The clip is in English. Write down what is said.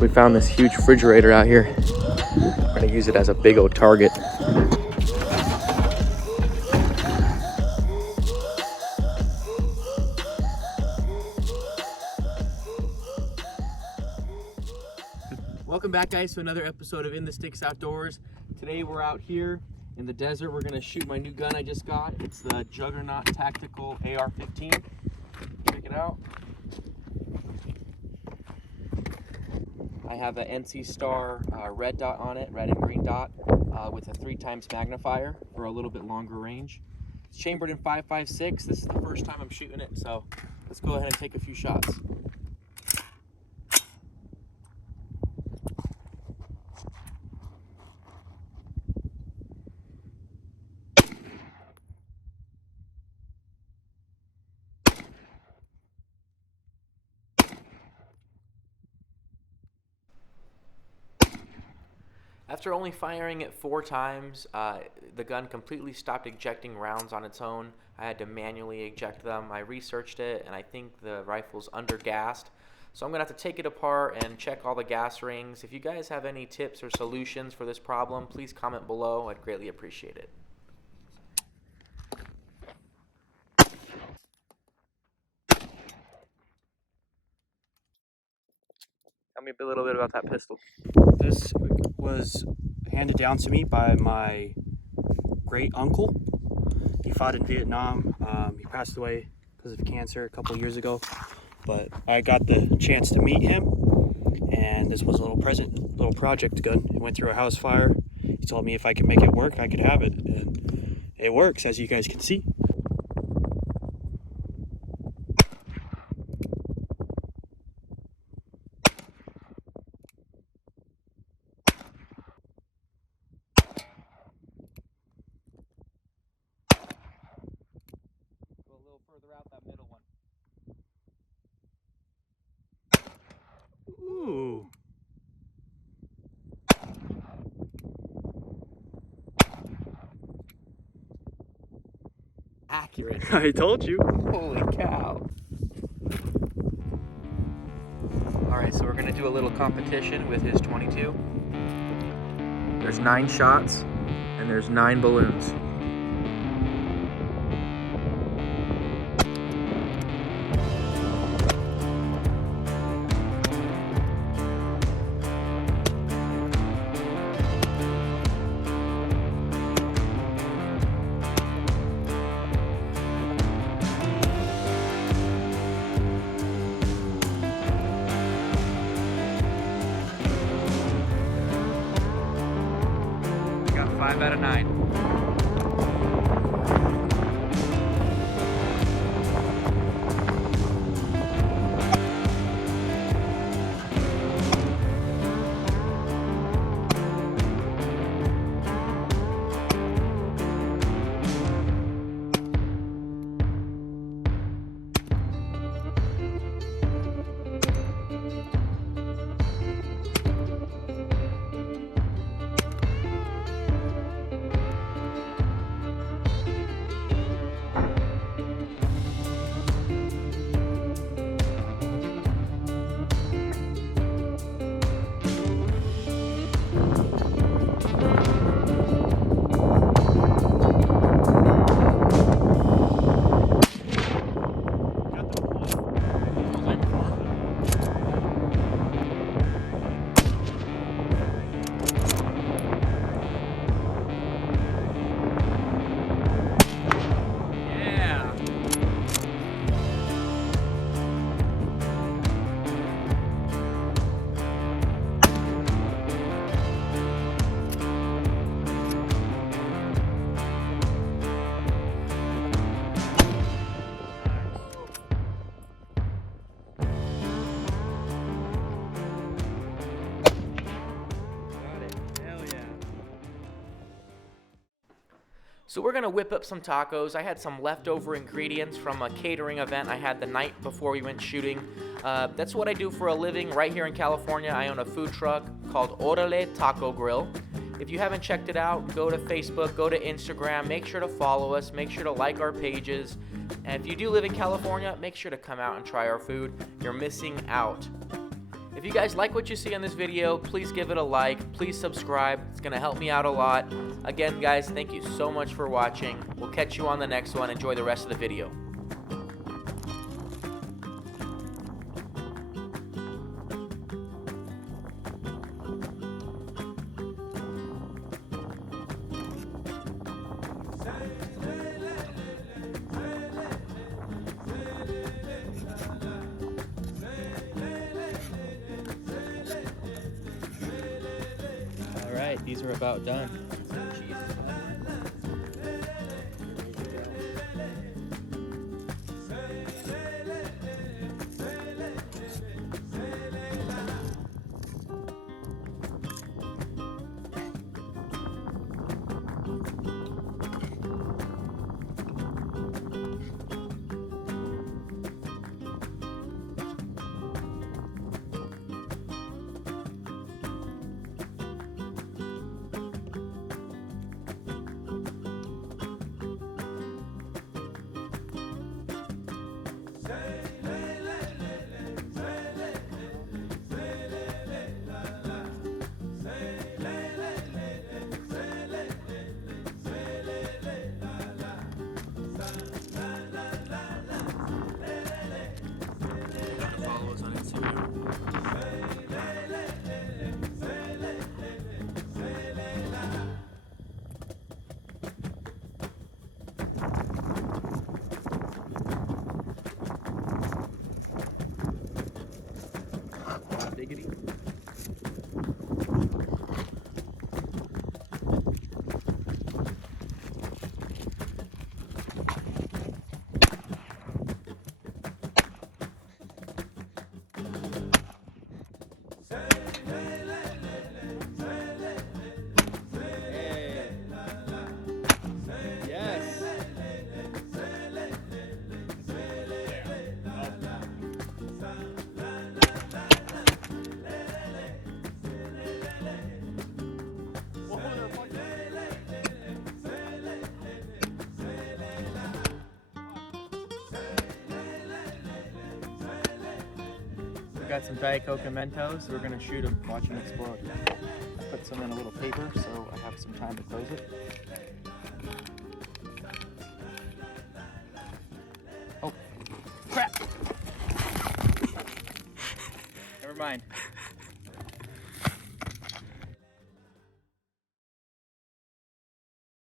We found this huge refrigerator out here. We're gonna use it as a big old target. Welcome back, guys, to another episode of In the Sticks Outdoors. Today we're out here in the desert. We're gonna shoot my new gun I just got. It's the Juggernaut Tactical AR-15. Check it out. I have an NC Star red dot on it, red and green dot, with a 3x magnifier for a little bit longer range. It's chambered in 5.56. This is the first time I'm shooting it, so let's go ahead and take a few shots. After only firing it 4 times, the gun completely stopped ejecting rounds on its own. I had to manually eject them. I researched it, and I think the rifle's under-gassed. So I'm going to have to take it apart and check all the gas rings. If you guys have any tips or solutions for this problem, please comment below. I'd greatly appreciate it. Tell me a little bit about that pistol. This was handed down to me by my great uncle. He fought in Vietnam. He passed away because of cancer a couple years ago, but I got the chance to meet him, and this was a little project gun. It went through a house fire. He told me if I could make it work, I could have it, and it works, as you guys can see. Further out that middle one. Ooh. Accurate. I told you. Holy cow. Alright, so we're going to do a little competition with his 22. There's 9 shots, and there's 9 balloons. Got 5 out of 9. So we're gonna whip up some tacos. I had some leftover ingredients from a catering event I had the night before we went shooting. That's what I do for a living right here in California. I own a food truck called Orale Taco Grill. If you haven't checked it out, go to Facebook, go to Instagram, make sure to follow us, make sure to like our pages. And if you do live in California, make sure to come out and try our food. You're missing out. If you guys like what you see on this video, please give it a like, please subscribe. It's gonna help me out a lot. Again, guys, thank you so much for watching. We'll catch you on the next one. Enjoy the rest of the video. All right, these are about done. Follow us on Instagram. Diggity. We got some Diet Coke and Mentos. We're gonna shoot them, watch them explode. I put some in a little paper so I have some time to close it. Oh, crap! Never mind.